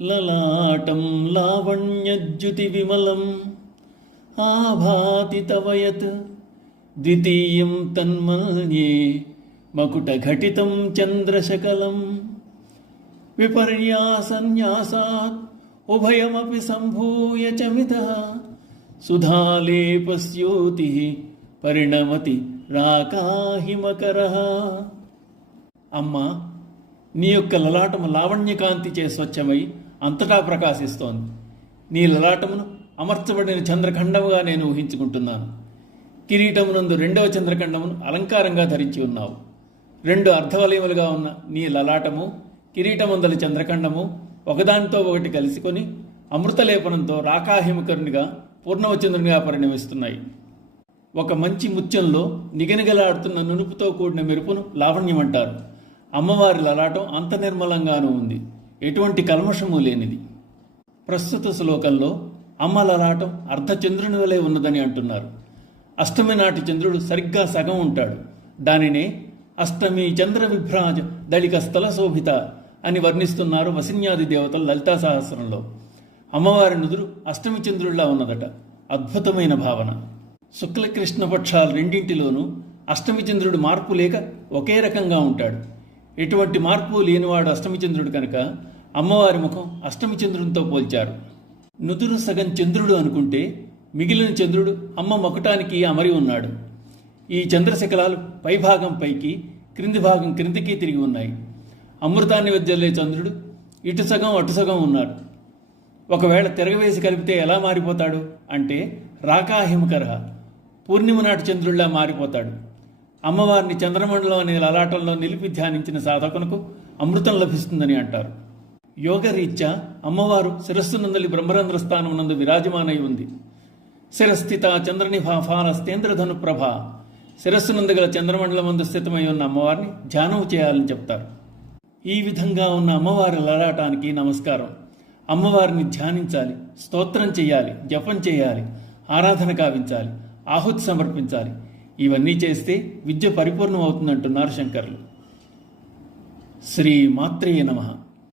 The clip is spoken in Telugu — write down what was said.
లలాటం లావణ్యజ్యుతి విమలం ఆభాతి తవ యత్ ద్వితీయం తన్మన్యే మకుటఘటితం చంద్రశకలం విపర్యాసన్యాసాత్ ఉభయమపి సంభూయ చమితః సుధాలేపస్యోతి పరిణమతి రాకాహిమకరః. అమ్మా, నీ యొక్క లలాటము లావణ్యకాంతిచే స్వచ్ఛమై అంతటా ప్రకాశిస్తోంది. నీ లలాటమును అమర్చబడిన చంద్రఖండముగా నేను ఊహించుకుంటున్నాను. కిరీటమునందు రెండవ చంద్రఖండమును అలంకారంగా ధరించి ఉన్నావు. రెండు అర్ధవలయములుగా ఉన్న నీ లలాటము, కిరీటమందలి చంద్రఖండము ఒకదానితో ఒకటి కలిసికొని అమృతలేపనంతో రాకాహిమకరునిగా పూర్ణవచంద్రునిగా పరిణమిస్తున్నాయి. ఒక మంచి ముత్యంలో నిగనిగలాడుతున్న నునుపుతో కూడిన మెరుపును లావణ్యమంటారు. అమ్మవారి లలాటం అంత నిర్మలంగానూ ఉంది, ఎటువంటి కల్మషము లేనిది. ప్రస్తుత శ్లోకంలో అమ్మ లలాటం అర్ధచంద్రుని వలె ఉన్నదని అంటున్నారు. అష్టమి నాటి చంద్రుడు సరిగ్గా సగం ఉంటాడు. దానినే అష్టమి చంద్ర విభ్రాజ దళిక స్థల శోభిత అని వర్ణిస్తున్నారు వసిన్యాది దేవతలు లలితా సహస్రంలో. అమ్మవారి నుదురు అష్టమి చంద్రుడిలా ఉన్నదట. అద్భుతమైన భావన. శుక్లకృష్ణ పక్షాలు రెండింటిలోనూ అష్టమి చంద్రుడు మార్పు లేక ఒకే రకంగా ఉంటాడు. ఎటువంటి మార్పు లేనివాడు అష్టమి చంద్రుడు కనుక అమ్మవారి ముఖం అష్టమి చంద్రునితో పోల్చారు. నుదురు సగం చంద్రుడు అనుకుంటే మిగిలిన చంద్రుడు అమ్మ మకుటానికి అమరి ఉన్నాడు. ఈ చంద్రశకలాలు పైభాగం పైకి, క్రింది భాగం క్రిందికి తిరిగి ఉన్నాయి. అమృతాన్ని వెదజల్లే చంద్రుడు ఇటు సగం అటు సగం ఉన్నారు. ఒకవేళ తిరగవేసి కలిపితే ఎలా మారిపోతాడు అంటే రాకాహిమకర, పూర్ణిమ నాటి చంద్రుడిలా మారిపోతాడు. అమ్మవారిని చంద్రమండలం అనే లలాటంలో నిలిపి ధ్యానించిన సాధకునకు అమృతం లభిస్తుందని అంటారు. యోగరీత్యా అమ్మవారు శిరస్సునందలి బ్రహ్మరంధ్ర స్థానం నందు విరాజమానై ఉంది. శిరస్థిత చంద్రనిభాఫాలస్తేంద్రధను ప్రభ. శిరస్సునందగల చంద్రమండలమందు స్థితమై ఉన్న అమ్మవారిని ధ్యానం చేయాలని చెప్తారు. ఈ విధంగా ఉన్న అమ్మవారి లలాటానికి నమస్కారం. అమ్మవారిని ధ్యానించాలి, స్తోత్రం చేయాలి, జపం చేయాలి, ఆరాధన కావించాలి, ఆహుతి సమర్పించాలి. ఇవన్నీ చేస్తే విద్య పరిపూర్ణం అవుతుందంటున్నారు శంకరులు. శ్రీ మాత్రేయ నమః.